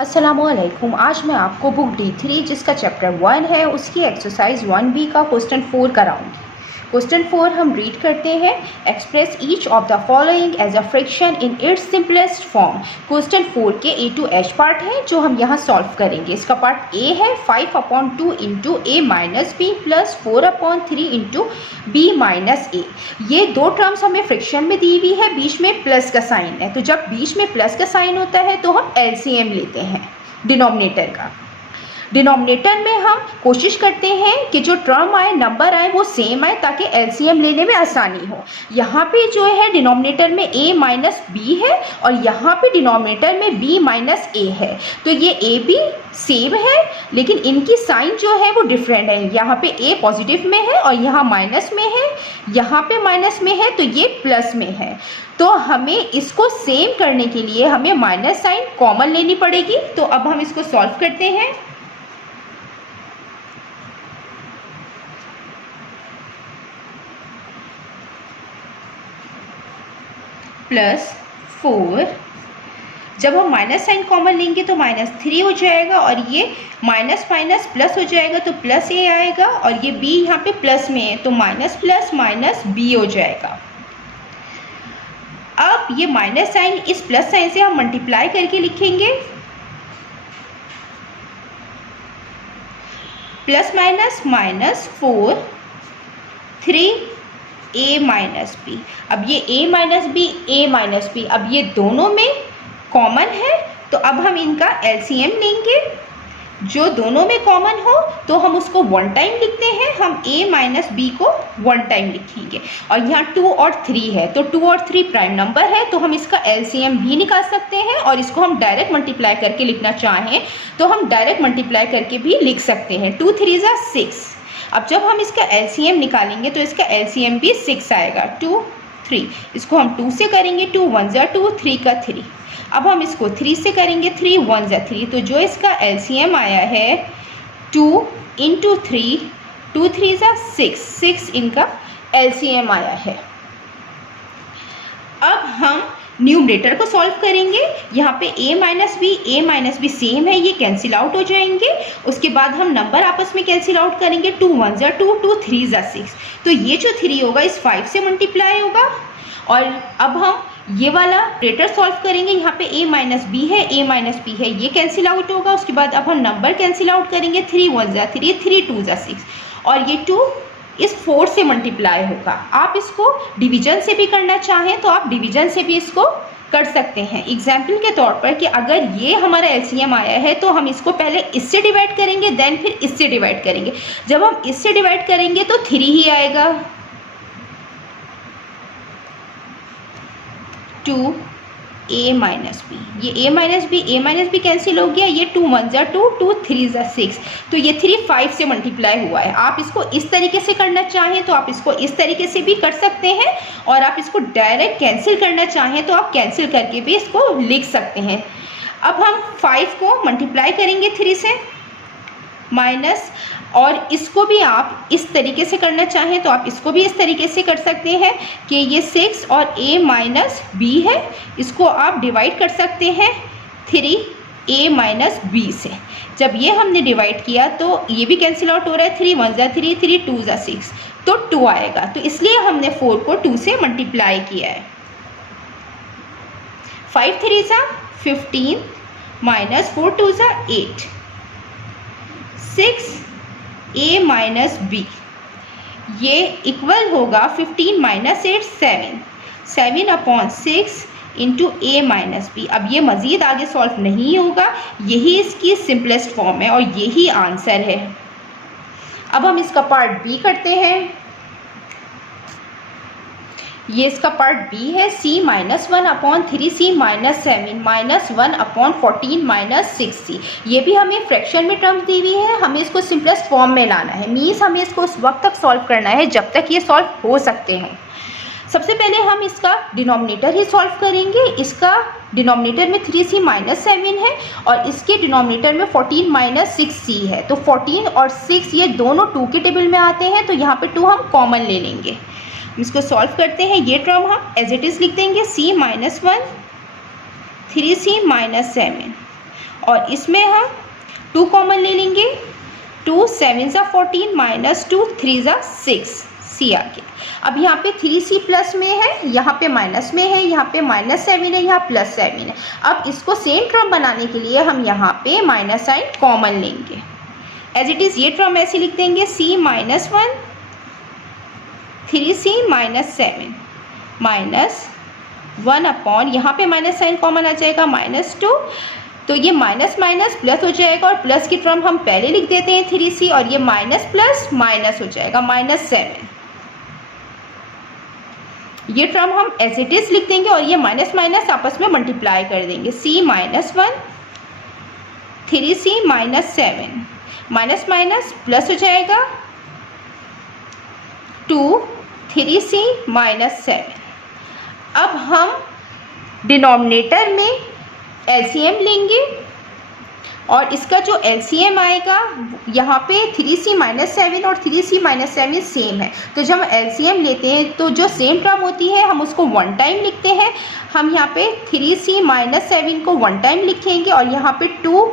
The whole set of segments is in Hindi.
अस्सलामुअलैकुम। आज मैं आपको बुक D3 जिसका चैप्टर 1 है उसकी एक्सरसाइज 1B का क्वेश्चन 4 कराऊंगी। क्वेश्चन 4 हम रीड करते हैं। Express each of the following as a fraction in its simplest form. Question 4 के A to H पार्ट है जो हम यहाँ सॉल्व करेंगे। इसका पार्ट A है 5/2 into A minus B plus 4/3 into B minus A. ये दो टर्म्स हमें फ्रैक्शन में दी हुई है, बीच में प्लस का साइन है, तो जब बीच में प्लस का साइन होता है तो हम LCM लेते हैं डिनोमिनेटर का। डिनोमिनेटर में हम कोशिश करते हैं कि जो टर्म आए, नंबर आए, वो सेम आए ताकि एलसीएम लेने में आसानी हो। यहाँ पे जो है डिनोमिनेटर में a माइनस बी है और यहाँ पे डिनोमिनेटर में b माइनस ए है, तो ये a b सेम है लेकिन इनकी साइन जो है वो डिफरेंट है। यहाँ पे a पॉजिटिव में है और यहाँ माइनस में है, यहाँ पे माइनस में है तो ये प्लस में है। तो हमें इसको सेम करने के लिए हमें माइनस साइन कॉमन लेनी पड़ेगी। तो अब हम इसको सॉल्व करते हैं। +4, जब हम माइनस साइन कॉमन लेंगे तो -3 हो जाएगा और ये माइनस माइनस प्लस हो जाएगा तो प्लस ए आएगा और ये b यहाँ पे प्लस में है तो माइनस प्लस माइनस बी हो जाएगा। अब ये माइनस साइन इस प्लस साइन से हम मल्टीप्लाई करके लिखेंगे, plus minus -4 3a minus B. अब ये a माइनस बी अब ये दोनों में कॉमन है तो अब हम इनका LCM लेंगे। जो दोनों में कॉमन हो तो हम उसको 1 टाइम लिखते हैं, हम a माइनस बी को 1 टाइम लिखेंगे। और यहाँ 2 और 3 है तो 2 और 3 प्राइम नंबर है तो हम इसका LCM भी निकाल सकते हैं और इसको हम डायरेक्ट मल्टीप्लाई करके लिखना चाहें तो हम डायरेक्ट मल्टीप्लाई करके भी लिख सकते हैं। 2 3 = 6। अब जब हम इसका LCM निकालेंगे तो इसका LCM भी 6 आएगा। 2 3, इसको हम 2 से करेंगे, 2 1 = 2, 3 का 3। अब हम इसको 3 से करेंगे, 3 1 = 3, तो जो इसका LCM आया है 2 × 3, 2 3 = 6, 6 इनका LCM आया है। अब हम न्यूमरेटर को सॉल्व करेंगे। यहाँ पे a माइनस बी सेम है, ये कैंसिल आउट हो जाएंगे। उसके बाद हम नंबर आपस में कैंसिल आउट करेंगे, 2 1 = 2, 2 3 = 6, तो ये जो 3 होगा इस 5 से मल्टीप्लाई होगा। और अब हम ये वाला ऑपरेटर सॉल्व करेंगे। यहाँ पे a माइनस बी है, ये कैंसिल आउट होगा। उसके बाद अब हम नंबर कैंसिल आउट करेंगे, 3 1 = 3, 3 2 = 6 और ये 2 इस 4 से मल्टीप्लाई होगा। आप इसको डिवीजन से भी करना चाहें तो आप डिवीजन से भी इसको कर सकते हैं। एग्जाम्पल के तौर पर कि अगर ये हमारा LCM आया है तो हम इसको पहले इससे डिवाइड करेंगे, देन फिर इससे डिवाइड करेंगे। जब हम इससे डिवाइड करेंगे तो 3 ही आएगा। 2a माइनस बी, ये a माइनस बी कैंसिल हो गया। ये 2 1 = 2, 2 3 = 6, तो ये 3 5 से मल्टीप्लाई हुआ है। आप इसको इस तरीके से करना चाहें तो आप इसको इस तरीके से भी कर सकते हैं और आप इसको डायरेक्ट कैंसिल करना चाहें तो आप कैंसिल करके भी इसको लिख सकते हैं। अब हम 5 को मल्टीप्लाई करेंगे 3 से माइनस, और इसको भी आप इस तरीके से करना चाहें तो आप इसको भी इस तरीके से कर सकते हैं कि ये 6 और a माइनस बी है, इसको आप डिवाइड कर सकते हैं 3a माइनस बी से। जब ये हमने डिवाइड किया तो ये भी कैंसिल आउट हो रहा है, 3 1 = 3, 3 2 = 6, तो 2 आएगा। तो इसलिए हमने 4 को 2 से मल्टीप्लाई किया है। 5 3 = 15 माइनस 4 2 = 8, 6 a माइनस बी, ये इक्वल होगा 15 minus 8 7, 7/6 into a minus B. अब ये मज़ीद आगे सॉल्व नहीं होगा, यही इसकी सिंपलेस्ट फॉर्म है और यही आंसर है। अब हम इसका पार्ट b करते हैं। ये इसका पार्ट b है, c -1/3c -7 -1/14 -6c। ये भी हमें फ्रैक्शन में टर्म्स दी हुई है, हमें इसको सिंपलेस्ट फॉर्म में लाना है। मीन्स हमें इसको उस वक्त तक सॉल्व करना है जब तक ये सॉल्व हो सकते हैं। सबसे पहले हम इसका डिनोमिनेटर ही सॉल्व करेंगे। इसका डिनोमिनेटर में 3c -7 है और इसके डिनोमिनेटर में 14 - 6c है, तो 14 और 6 ये दोनों 2 के टेबल में आते हैं, तो यहाँ पे 2 हम कॉमन ले लेंगे। इसको सॉल्व करते हैं। ये टर्म हम एज इट इज़ लिख देंगे, c -1 3c - 7 और इसमें हम 2 कॉमन ले लेंगे। 2 7 ज़ा 14 माइनस 2 3 ज़ा 6, सी आ गया। अब यहाँ पे 3c प्लस में है, यहाँ पे माइनस में है, यहाँ पे -7 है, यहाँ +7 है। अब इसको सेम टर्म बनाने के लिए हम यहाँ पे माइनस साइन कॉमन लेंगे। एज इट इज़ ये टर्म ऐसे लिख देंगे, c -1 3c -7 -1 अपॉन, यहाँ पे माइनस साइन कॉमन आ जाएगा -2, तो ये माइनस माइनस प्लस हो जाएगा और प्लस की टर्म हम पहले लिख देते हैं 3c, और ये माइनस प्लस माइनस हो जाएगा -7। ये टर्म हम एज इट इज लिख देंगे और ये माइनस माइनस आपस में मल्टीप्लाई कर देंगे। c -1 3c -7 minus minus plus हो जाएगा 2 3c -7। अब हम डिनोमिनेटर में एलसीएम लेंगे और इसका जो एलसीएम आएगा, यहाँ पे 3c -7 और 3c -7 सेम है, तो जब हम एलसीएम लेते हैं तो जो सेम टर्म होती है हम उसको 1 टाइम लिखते हैं। हम यहाँ पे 3c -7 को 1 टाइम लिखेंगे और यहाँ पे 2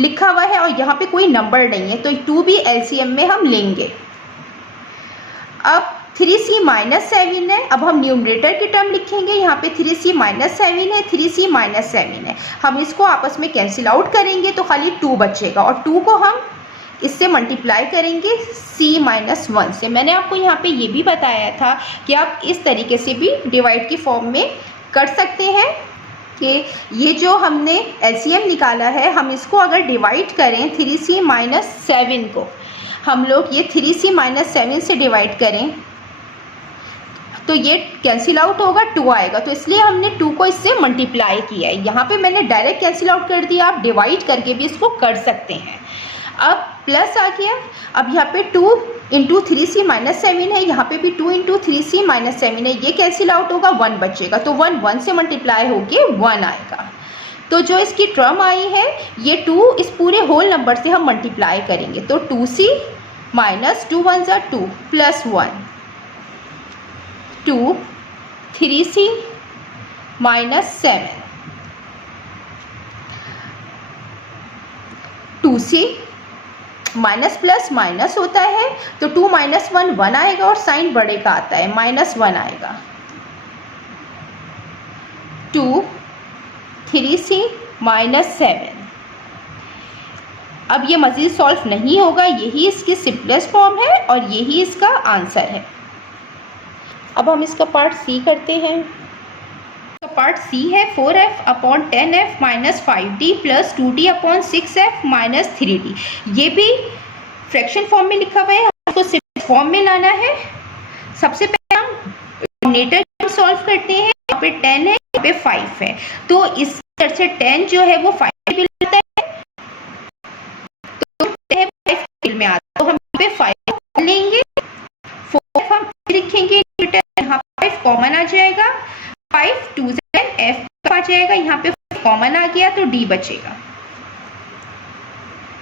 लिखा हुआ है और यहाँ पे कोई नंबर नहीं है, तो 2 भी एलसीएम में हम लेंगे। अब 3c -7 है, अब हम न्यूमरेटर की टर्म लिखेंगे। यहाँ पे 3c -7 है, 3c -7 है, हम इसको आपस में कैंसिल आउट करेंगे तो खाली 2 बचेगा और 2 को हम इससे मल्टीप्लाई करेंगे c -1 से। मैंने आपको यहाँ पे ये भी बताया था कि आप इस तरीके से भी डिवाइड की फॉर्म में कर सकते हैं कि ये जो हमने एलसीएम निकाला है, हम इसको अगर डिवाइड करें 3c -7 को, हम लोग ये 3c -7 से डिवाइड करें तो ये कैंसिल आउट होगा, 2 आएगा, तो इसलिए हमने 2 को इससे मल्टीप्लाई किया है। यहाँ पे मैंने डायरेक्ट कैंसिल आउट कर दिया, आप डिवाइड करके भी इसको कर सकते हैं। अब प्लस आ गया, अब यहाँ पे 2 इंटू 3c -7 है, यहाँ पे भी 2 इंटू 3c -7 है, ये कैंसिल आउट होगा, 1 बचेगा, तो 1 से मल्टीप्लाई होके 1 आएगा। तो जो इसकी टर्म आई है, ये 2 इस पूरे होल नंबर से हम मल्टीप्लाई करेंगे, तो 2c -2 1 ज़ा 2 plus 1 2 3c -7 2c minus plus minus होता है, तो 2 - 1 1 आएगा और साइन बड़े का आता है, -1 आएगा। 2 3c -7। अब ये मज़ीद सॉल्व नहीं होगा, यही इसकी सिंपलेस्ट फॉर्म है और यही इसका आंसर है। अब हम इसका पार्ट सी करते हैं। पार्ट सी है 4f upon 10f minus 5d plus 2d upon 6f minus 3d। ये भी फ्रैक्शन फॉर्म में लिखा हुआ है, हमको सिंपल फॉर्म में लाना है। सबसे पहले हम डिनोमिनेटर सॉल्व करते हैं। यहाँ पे 10 है, यहाँ पे 5 है, तो इस तरह से 10 जो है वो 5 में आता है, तो 5 में आता है, तो हम यहाँ पे 5 लेंगे, 4f हम लिखेंगे, यहाँ 5 कॉमन आ जाएगा, 5 2 f आ जाएगा, यहाँ पे कॉमन आ गया तो d बचेगा।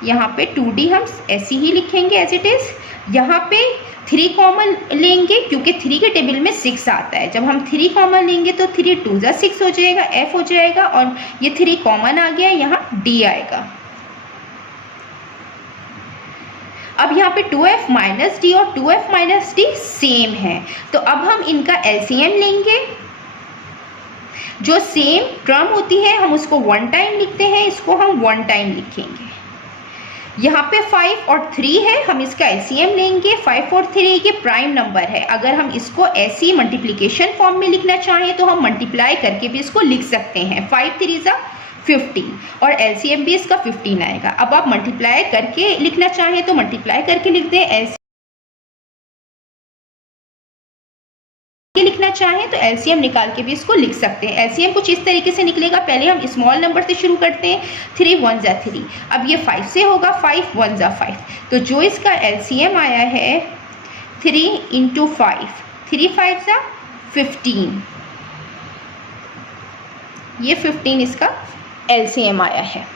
यहाँ पे 2d हम ऐसे ही लिखेंगे एज इट इज। यहाँ पे 3 कॉमन लेंगे क्योंकि 3 के टेबल में 6 आता है, जब हम 3 कॉमन लेंगे तो 3 2 ज़ा 6 हो जाएगा, f हो जाएगा, और ये 3 कॉमन आ गया, यहाँ d आएगा। अब यहाँ पे 2f माइनस डी और 2f माइनस डी सेम है, तो अब हम इनका एलसीएम लेंगे। जो सेम टर्म होती है हम उसको 1 टाइम लिखते हैं, इसको हम 1 टाइम लिखेंगे। यहाँ पे 5 और 3 है, हम इसका एलसीएम लेंगे। 5 और 3 ये प्राइम नंबर है, अगर हम इसको ऐसी मल्टीप्लिकेशन फॉर्म में लिखना चाहें तो हम मल्टीप्लाई करके भी इसको लिख सकते हैं। 5 3 ज़ा 15 और एलसीएम भी इसका 15 आएगा। अब आप मल्टीप्लाई करके लिखना चाहें तो मल्टीप्लाई करके लिख दें, एलसीएम लिखना चाहें तो एलसीएम निकाल के भी इसको लिख सकते हैं। एलसीएम कुछ इस तरीके से निकलेगा, पहले हम स्मॉल नंबर से शुरू करते हैं, 3 1 ज़ा 3, अब ये 5 से होगा, 5 1 ज़ा 5, तो जो इसका एलसीएम आया है 3 इंटू 5, 3 5 ज़ा 15, ये 15 इसका एलसीएम आया है।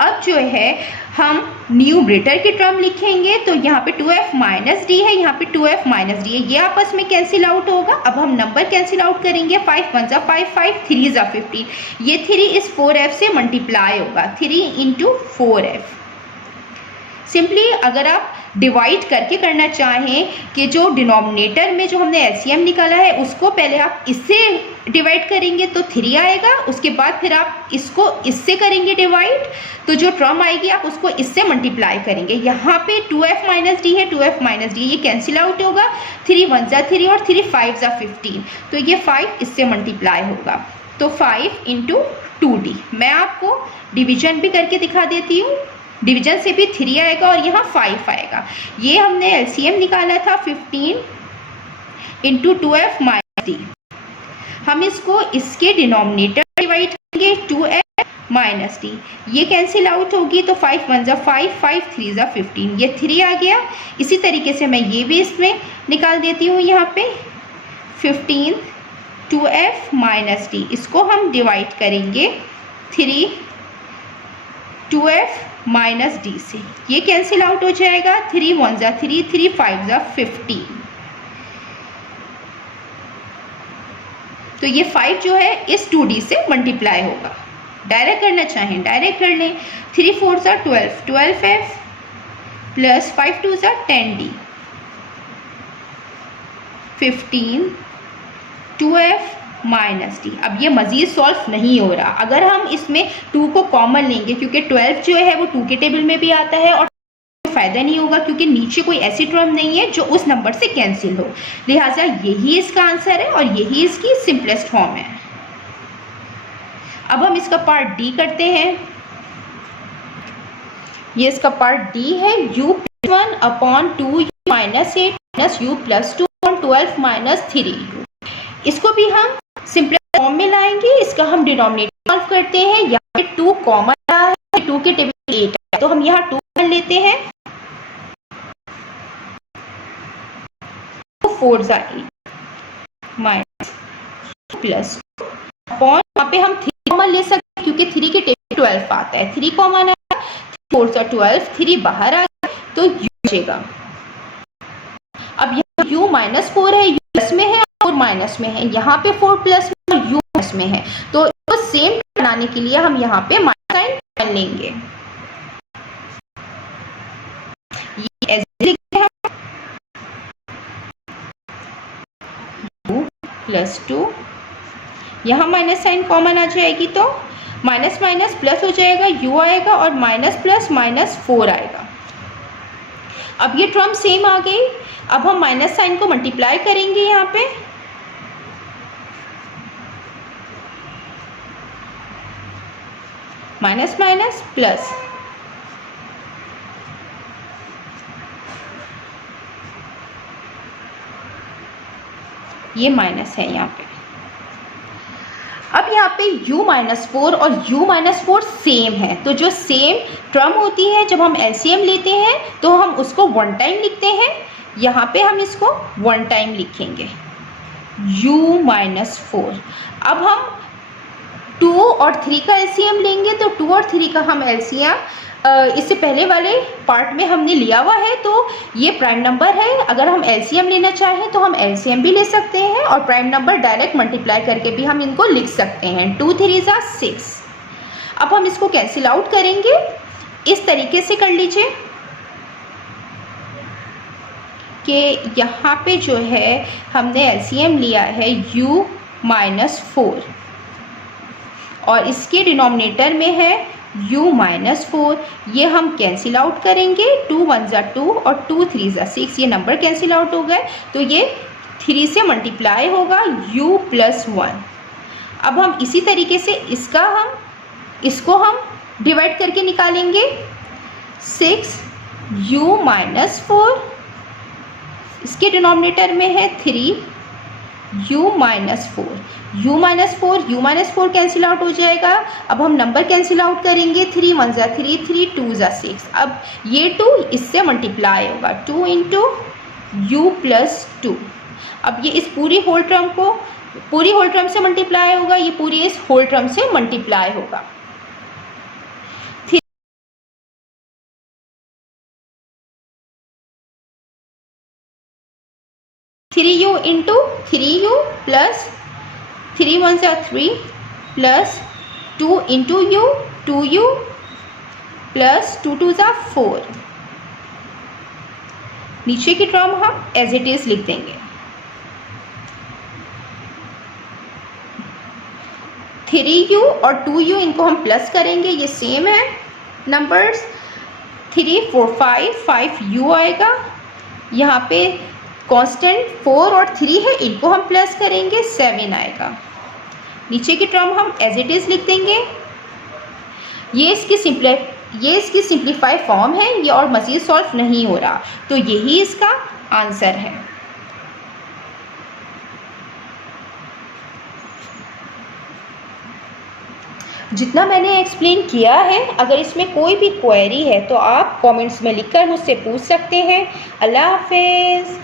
अब जो है हम न्यूमरेटर की टर्म लिखेंगे, तो यहाँ पे 2f माइनस डी है, यहाँ पे 2f माइनस डी है, ये आपस में कैंसिल आउट होगा। अब हम नंबर कैंसिल आउट करेंगे, 5 1 जा 5, 5 3 जा 15, ये 3 इस 4f से मल्टीप्लाई होगा, 3 इंटू 4f। सिंपली अगर आप डिवाइड करके करना चाहें कि जो डिनोमिनेटर में जो हमने एलसीएम निकाला है उसको पहले आप इससे डिवाइड करेंगे तो 3 आएगा, उसके बाद फिर आप इसको इससे करेंगे डिवाइड, तो जो टर्म आएगी आप उसको इससे मल्टीप्लाई करेंगे। यहाँ पे 2f माइनस डी है, 2f माइनस डी ये कैंसिल आउट होगा, 3 1 जा 3 और 3 5 जा 15, तो ये 5 इससे मल्टीप्लाई होगा, तो 5 इंटू 2d। मैं आपको डिवीजन भी करके दिखा देती हूँ, डिवीजन से भी 3 आएगा और यहाँ 5 आएगा। ये हमने एलसीएम निकाला था 15 इंटू 2f माइनस डी, हम इसको इसके डिनोमिनेटर डिवाइड करेंगे 2f माइनस डी, ये कैंसिल आउट होगी, तो 5 1 जा 5, 5 3 जा 15, ये 3 आ गया। इसी तरीके से मैं ये भी इसमें निकाल देती हूँ, यहाँ पे 15 2f माइनस डी, इसको हम डिवाइड करेंगे 3 2f माइनस डी से, ये कैंसिल आउट हो जाएगा, 3 1 जा 3, 3 5 जा 15, तो ये 5 जो है इस 2d से मल्टीप्लाई होगा। डायरेक्ट करना चाहें डायरेक्ट कर लें, 3 4 जा 12, 12f प्लस 5 2 जा 10d, 15 2f माइनस डी। अब ये मज़ीद सॉल्व नहीं हो रहा, अगर हम इसमें 2 को कॉमन लेंगे, क्योंकि 12 जो है वो 2 के टेबल में भी आता है और फ़ायदा नहीं होगा क्योंकि नीचे कोई ऐसी टर्म नहीं है जो उस नंबर से कैंसिल हो, लिहाजा यही इसका आंसर है और यही इसकी सिंपलेस्ट फॉर्म है। अब हम इसका पार्ट डी करते हैं, ये इसका पार्ट डी है, u + 1 upon 2u minus 8 minus u + 2 upon 12 minus 3u। इसको भी हम सिंपलेस्ट फॉर्म में लाएंगे, इसका हम डिनोमिनेटर सॉल्व करते हैं। यहाँ पे 2 कॉमन रहा है, 2 के टेबल में 8 है, तो हम यहाँ 2 कॉमन लेते हैं, 4 जा 8 माइनस प्लस अपॉन, यहाँ पे हम 3 कॉमन ले सकते हैं क्योंकि 3 के टेबल 12 आता है, 3 कॉमन आया, 4 जा 12, 3 बाहर आ गया तो u बचेगा। अब यहाँ u माइनस 4 है, u प्लस में है और माइनस में है, यहाँ पे 4 प्लस में और u माइनस में है, तो इसको सेम बनाने के लिए हम यहाँ पे माइनस साइन कर लेंगे। ये ऐसे लिखते हैं u + 2, यहाँ माइनस साइन कॉमन आ जाएगी तो माइनस माइनस प्लस हो जाएगा, u आएगा और माइनस प्लस माइनस 4 आएगा। अब ये टर्म सेम आ गई, अब हम माइनस साइन को मल्टीप्लाई करेंगे, यहाँ पे माइनस माइनस प्लस, ये माइनस है यहाँ पे। अब यहाँ पे u-4 और u-4 सेम है, तो जो सेम टर्म होती है जब हम एलसीएम लेते हैं तो हम उसको 1 टाइम लिखते हैं, यहाँ पे हम इसको 1 टाइम लिखेंगे u-4। अब हम 2 और 3 का एलसीएम लेंगे, तो 2 और 3 का हम एलसीएम इससे पहले वाले पार्ट में हमने लिया हुआ है, तो ये प्राइम नंबर है। अगर हम एलसीएम लेना चाहें तो हम एलसीएम भी ले सकते हैं और प्राइम नंबर डायरेक्ट मल्टीप्लाई करके भी हम इनको लिख सकते हैं, 2 3 जा 6। अब हम इसको कैंसिल आउट करेंगे, इस तरीके से कर लीजिए कि यहाँ पे जो है हमने एलसीएम लिया है u-4 और इसके डिनोमिनेटर में है u-4, ये हम कैंसिल आउट करेंगे, 2 1 जा 2 और 2 3 जा 6, ये नंबर कैंसिल आउट हो गए, तो ये 3 से मल्टीप्लाई होगा u + 1। अब हम इसी तरीके से इसको हम डिवाइड करके निकालेंगे, 6 u-4, इसके डिनोमिनेटर में है 3 u-4 कैंसिल आउट हो जाएगा। अब हम नंबर कैंसिल आउट करेंगे, 3 1 जा 3, 3 2 जा 6। अब ये 2 इससे मल्टीप्लाई होगा, 2 इंटू u + 2। अब ये इस पूरी होल टर्म से मल्टीप्लाई होगा, ये पूरी इस होल टर्म से मल्टीप्लाई होगा। 3u इंटू 3u प्लस 3 1 ज़ा 3 plus 2 into u 2u plus 2 2 ज़ा 4। नीचे की टर्म हम एज इट इज़ लिख देंगे। 3u और 2u इनको हम प्लस करेंगे, ये सेम है नंबर्स। 3 4 5 5u आएगा। यहाँ पे कांस्टेंट 4 और 3 है, इनको हम प्लस करेंगे 7 आएगा। नीचे की टर्म हम एज इट इज़ लिख देंगे। ये इसकी सिंप्लीफाई फॉर्म है, ये और मज़ीद सॉल्व नहीं हो रहा, तो यही इसका आंसर है। जितना मैंने एक्सप्लेन किया है, अगर इसमें कोई भी क्वेरी है तो आप कमेंट्स में लिखकर मुझसे पूछ सकते हैं। अल्लाह हाफिज़।